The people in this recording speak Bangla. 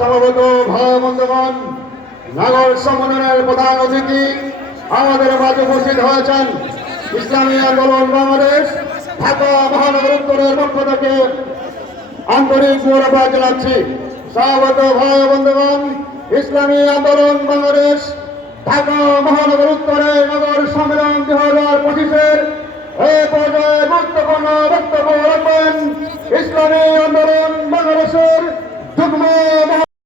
সমবেত ভাই বন্ধুগণ, নগর সম্মেলনের প্রধান অতিথি আমাদের মাঝে উপস্থিত হয়েছেন ইসলামী আন্দোলন বাংলাদেশ ঢাকা মহানগর উত্তরের পক্ষ থেকে আন্তরিক মোবারকবাদ জানাচ্ছি। সমবেত ভাই বন্ধুগণ, ইসলামী আন্দোলন বাংলাদেশ ঢাকা মহানগর উত্তরে নগর সম্মেলন 2025-এর এই পর্যায়ে গুরুত্বপূর্ণ বক্তব্য রাখবেন ইসলামী আন্দোলন বাংলাদেশের